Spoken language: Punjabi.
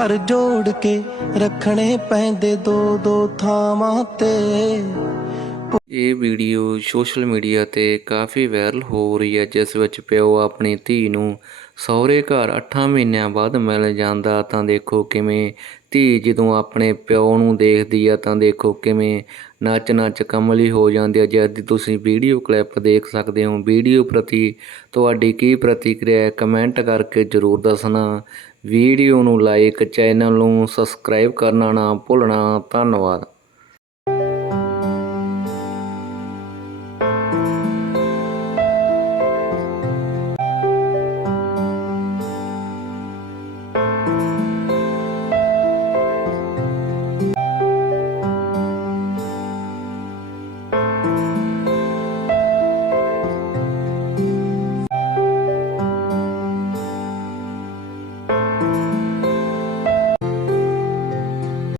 ਘਰ ਜੋੜ ਕੇ ਰੱਖਣੇ ਪੈਂਦੇ ਦੋ ਦੋ ਥਾਵਾਂ ਤੇ। ਇਹ ਵੀਡੀਓ ਸੋਸ਼ਲ ਮੀਡੀਆ ਤੇ ਕਾਫੀ ਵਾਇਰਲ ਹੋ ਰਹੀ ਹੈ, ਜਿਸ ਵਿੱਚ ਪਿਓ ਆਪਣੀ ਧੀ ਨੂੰ ਸਹੁਰੇ ਘਰ 8 ਮਹੀਨਿਆਂ ਬਾਅਦ ਮਿਲ ਜਾਂਦਾ ਤਾਂ ਦੇਖੋ ਕਿਵੇਂ ਧੀ ਜਦੋਂ ਆਪਣੇ ਪਿਓ ਨੂੰ ਦੇਖਦੀ ਆ ਤਾਂ ਦੇਖੋ ਕਿਵੇਂ ਨੱਚ ਨੱਚ ਕਮਲੀ ਹੋ ਜਾਂਦੀ ਹੈ। ਜਿਸ ਦੀ ਤੁਸੀਂ ਵੀਡੀਓ ਕਲਿੱਪ ਦੇਖ ਸਕਦੇ ਹੋ, ਵੀਡੀਓ ਪ੍ਰਤੀ ਤੁਹਾਡੀ ਕੀ ਪ੍ਰਤੀਕਿਰਿਆ ਹੈ, ਕਮੈਂਟ ਕਰਕੇ ਜ਼ਰੂਰ ਦੱਸਣਾ। ਵੀਡੀਓ ਨੂੰ ਲਾਈਕ ਚੈਨਲ ਨੂੰ ਸਬਸਕ੍ਰਾਈਬ ਕਰਨਾ ਨਾ ਭੁੱਲਣਾ। ਧੰਨਵਾਦ।